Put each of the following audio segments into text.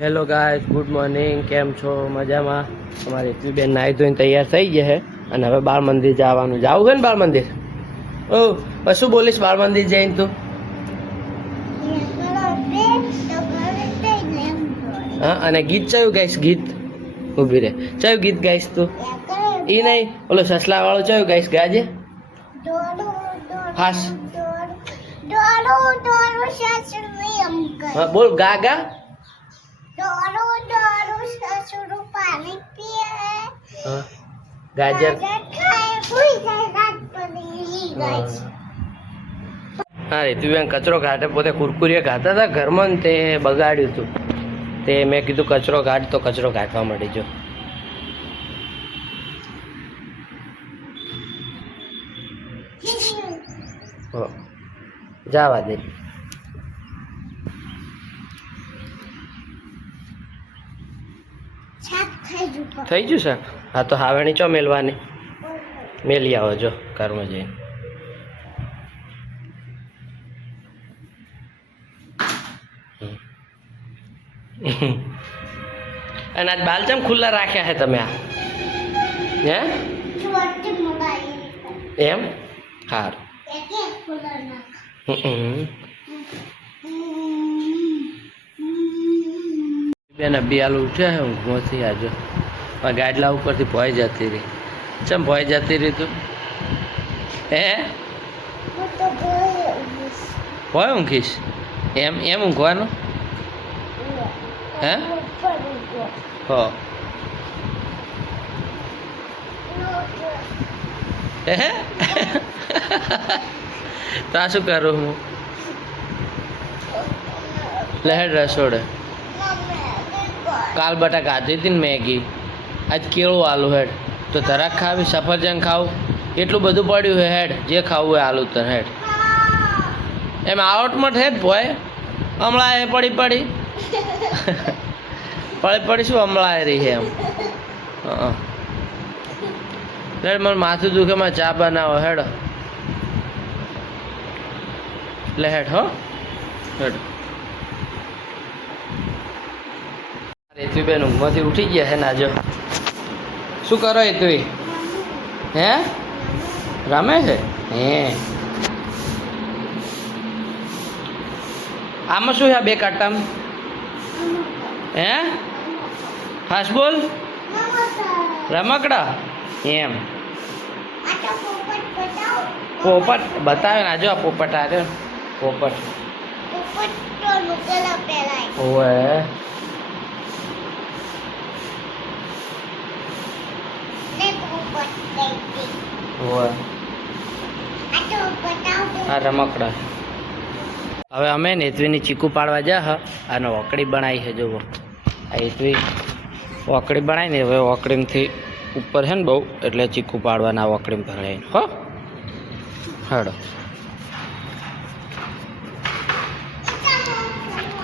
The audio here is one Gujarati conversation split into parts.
Hello guys, good morning. કેમ છો? મજામાં? અમારી એટલી બેન નાહી ધોઈને તૈયાર થઈ ગયા છે અને હવે બાળ મંદિર જવાનું. જાવું છે ને બાળ મંદિર? ઓ શું બોલીશ બાળ મંદિર જઈને તું? હા, અને ગીત ચાયું ગાઈશ? ગીત ઊભી રે. ચાયું ગીત ગાઈશ તું? એ નહીં, ઓલો સસલા વાળો ચાયું ગાઈશ? ગાજે. હાસ. હા બોલ, ગા ગા. ગાજર. હા રીતુબેન કચરો કાઢે, પોતે કુરકુરિયા ખાતા હતા ઘરમાં ને તે બગાડ્યું હતું. તે મેં કીધું કચરો કાઢ, તો કચરો કાઢવા માંડી જો. જવા દે. થઈ ગયું શાક? હા તો હાવેણી ચો મેલવાની? મેલી આવો જો ઘરમાં જઈને. અને આજ બાલ ચમ ખુલ્લા રાખ્યા છે તમે? આ હે એમ? સારું. બેન અબિયાલ ઉઠ્યા હે ઊંઘમાંથી. આજો ગાડલા ઉપરથી ભોય જતી રહી. ચમ ભોય જતી રહી તું? હે ભોય ઊંઘીશ? એમ એમ ઊંઘવાનું? હે હો હે તો આ શું કરું હું? લહેર રસોડે કાલ બટા ખાધી હતી ને મેગી, આજ કેળું આલુ હેડ. તો ધરાક ખાવી, સફરજન ખાવું, એટલું બધું પડ્યું છે હેડ. જે ખાવું હોય આલુ તર હેડ. એમ આવટમાં હેડ ભોય હમણાં એ પડી પડી પડી શું હમણાં રહી છે એમ? હા મને માથું દુખે, માં ચા બનાવો હેડ. લે હેડ હો હેડ. રેતુબેન ઊંઘમાંથી ઉઠી ગયા છે ને આજો. શું કરો એ તું? હે રમે છે? હે આમાં શું છે આ બે કાંટામાં? હે હાસ બોલ. રમકડા એમ? પોપટ બતાવે ને આજો. આ પોપટ આવ્યો ને પોપટ. ઓવે આ રમકડા. હવે અમે નેતવીની ચીકુ પાડવા જા હ. આનો ઓકડી બનાવી છે જુઓ. આ નેતવી ઓકડી બનાવી ને હવે ઓકડીમથી ઉપર છે ને બહુ, એટલે ચીકુ પાડવાના ઓકડીમ ભરાઈને હો. હેડો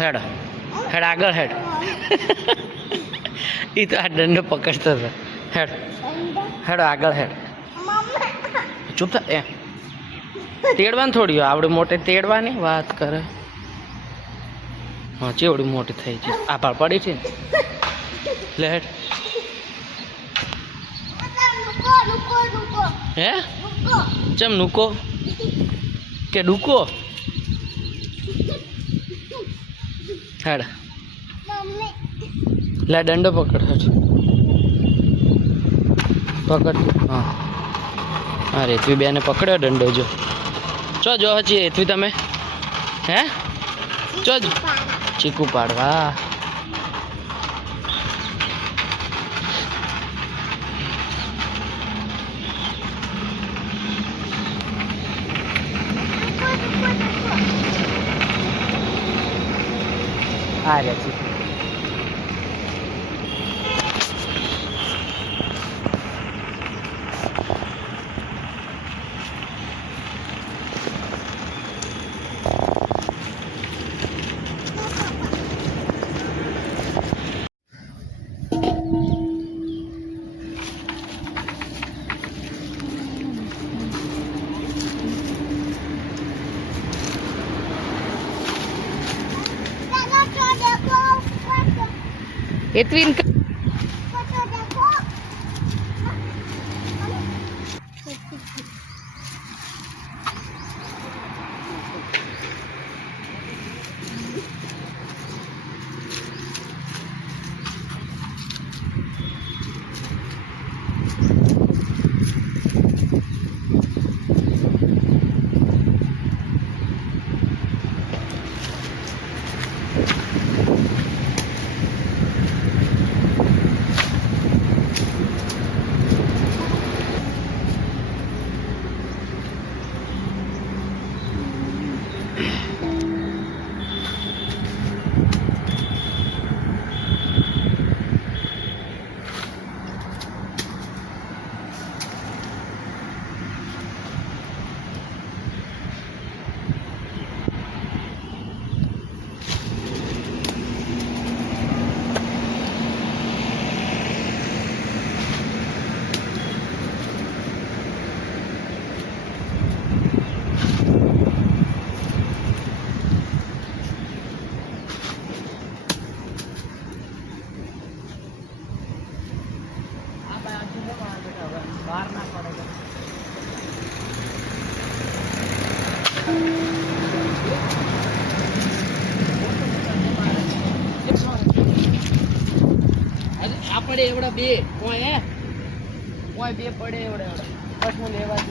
હેડ હેડ આગળ હેડ. એ તો આ દંડો પકડતો હતો. હેડ હેડો આગળ હેડ. ચૂપ થા. એ તેડવાની થોડી આવડી મોટી તેડવાની વાત કરે. હા ચેવડી મોટી થઈ છે. આ ભાળ પડી છે ને. લે હેડ. હે ચમ નુકો કે ડૂકો? હેડ લે દંડો પકડ. હેડ પકડ. હા હા રેતવી બેને પકડ્યો દંડો. જો ચો જો હજી રેતવી તમે? હે ચો ચીકુ પાડવા? આ રે ચીકુ. હેતવીન બહાર ના પડે આપણે એવડા બે કોઈ કોઈ બે પડે એવડે બસ હું લેવા જ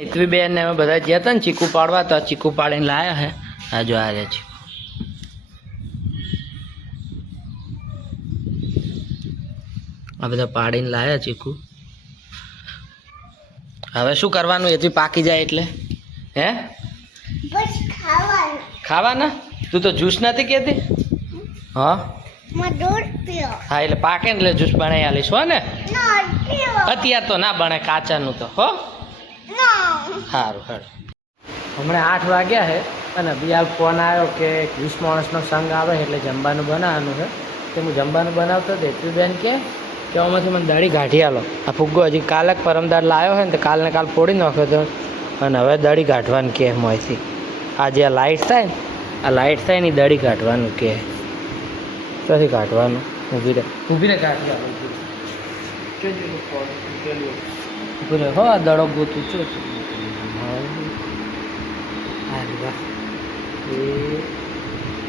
હેતવી બેન ને અમે બધા ગયા હતા ને ચીકુ પાડવા, તો ચીકુ પાડીને લાયા હે. આ જો આ રહ્યા ચીકુ. આ બધા પાડીને લાયા ચીકુ. હવે શું કરવાનું? હેતવી પાકી જાય એટલે હે બસ ખાવાના. તું તો જ્યુસ નથી કહેતી? હા હા, એટલે પાકે ને એટલે જ્યુસ બનાવી આલીશ હો ને. અત્યારે તો ના બને કાચાનું તો હો. સારું સારું. હમણાં 8 વાગ્યા છે અને બિયાલ ફોન આવ્યો કે 20 માણસનો સંઘ આવે એટલે જમવાનું બનાવવાનું છે. તો હું જમવાનું બનાવતો હતો. હેતવી બેન કે આમાંથી મને દાઢી કાઢી આલો. આ ફુગ્ગો હજી કાલે પરમદાર લાવ્યો હોય ને તો કાલને કાલ ફોડી નાખ્યો હતો અને હવે દાઢી કાઢવાનું કે મોંથી. આ જે આ લાઇટ થાય ને, આ લાઇટ થાય ને દાઢી કાઢવાનું કે ક્યાંથી કાઢવાનું? ઊભી રહે કાઢી આલો. ઊભી રહે હો. આ દડો ગોતું છો. એ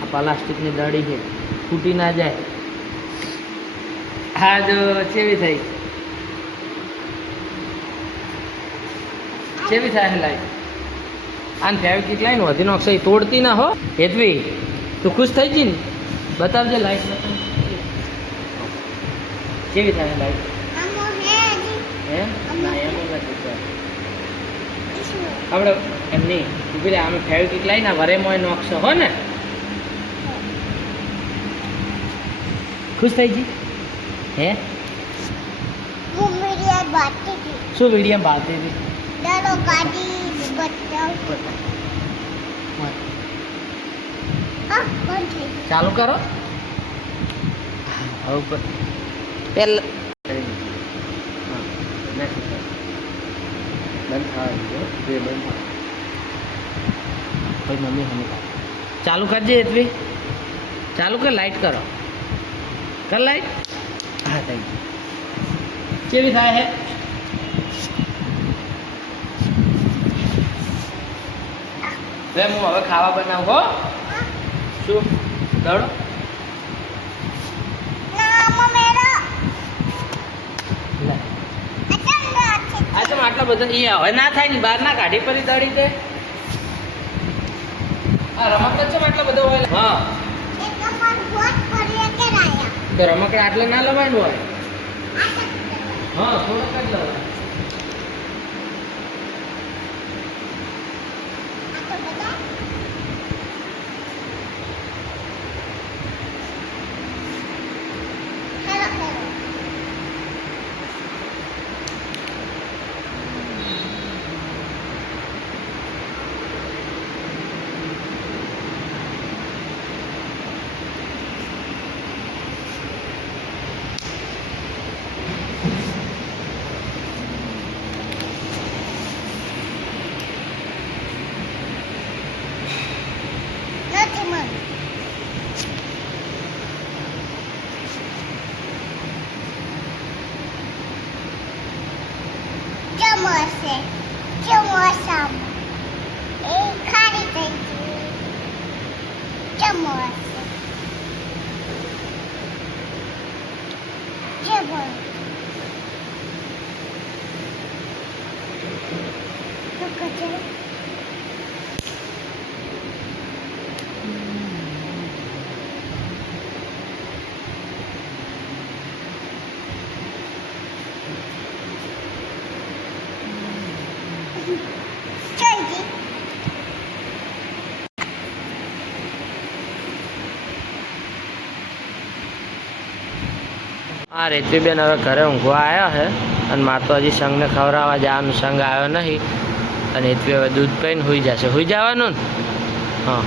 આ પ્લાસ્ટિકની દડી છે, ફૂટી ના જાય. હા જો ચેવી થઈ, ચેવી થાય લાઈટ. આને ફેવિક્વિક લાઈન વધી નાખશે, તોડતી ના હો. હેતવી તું ખુશ થઈ જી ને? બતાવજે લાઈટ બતાવ કેવી થાય લાઈટ. હે ના એમ આપણે એમ નહીં. ઊભી રહે. આમે ફેવિક્વિક લાઈને વરે મોય નોખશો હો ને. ખુશ થઈ જી? હે શું વિડીયો બાતી હતી? ચાલુ કરો હવે. પહેલા બંધ થાય બંધ ભાઈ મમ્મી હમ ચાલુ કરજે. એટલી ચાલુ કર. લાઈટ કરો. કર લાઈટ. હા થઈ કેવી થાય હે? હવે હું હવે ખાવા બનાવું હો. શું દડો આ તો આટલા બધા એ હવે ના થાય ને બહાર ના કાઢી પડી દડી તે આ રમકડા છે આટલા બધા હોય. હા તો રમકડા આટલે ના લવાય હોય. હા થોડોક જ લવાય. આ રેતીબેન હવે ઘરે ઊંઘવા આવ્યા છે અને મારે તો હજી સંઘને ખવડાવવા જવાનું, સંઘ આવ્યો નહીં અને રેતવી હવે દૂધ પીને સુઈ જશે. સુઈ જવાનું ને? હા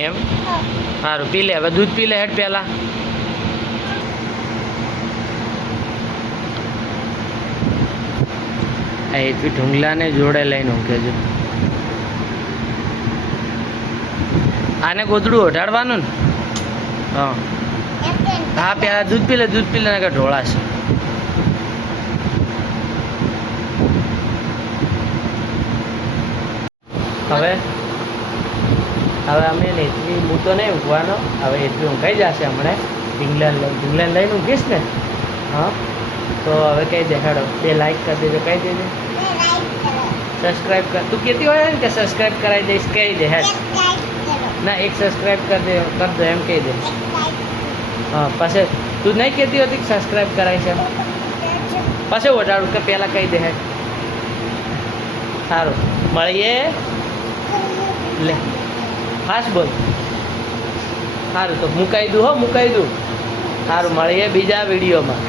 એમ સારું પી લે હવે દૂધ પી લે હેડ પહેલા. આ રેતવી ઢુંગલાને જોડે લઈને ઊંઘે છે. આને ગોદડું ઓઢાડવાનું ને? હા હા પેલા દૂધ પી લે કે ઢોળાશે. હવે અમે નેતવી હું તો નહીં ઊંઘવાનો. હવે એટલી ઊંઘાઈ જશે હમણાં. ઢીંગલાને લઈને ઊંઘીશ ને? હા તો હવે કહી દે હેડો 2 લાઈક કરી દેજો. કહી દેજો સબસ્ક્રાઈબ કર. તું કહેતી હોય ને કે સબસ્ક્રાઈબ કરાવી દઈશ, કહી દે હેડ. ના 1 સબસ્ક્રાઈબ કરી દો એમ કહી દે. હા પછી તું નહીં કહેતી હતી કે સબસ્ક્રાઈબ કરાવી છે પછી ઓઢાડું કે પહેલાં કહી દે હેડ. સારું મળીએ. લે ફાસ્ટ બોલ. સારું તો મુકાઈ દઉં. સારું મળીએ બીજા વિડીયોમાં.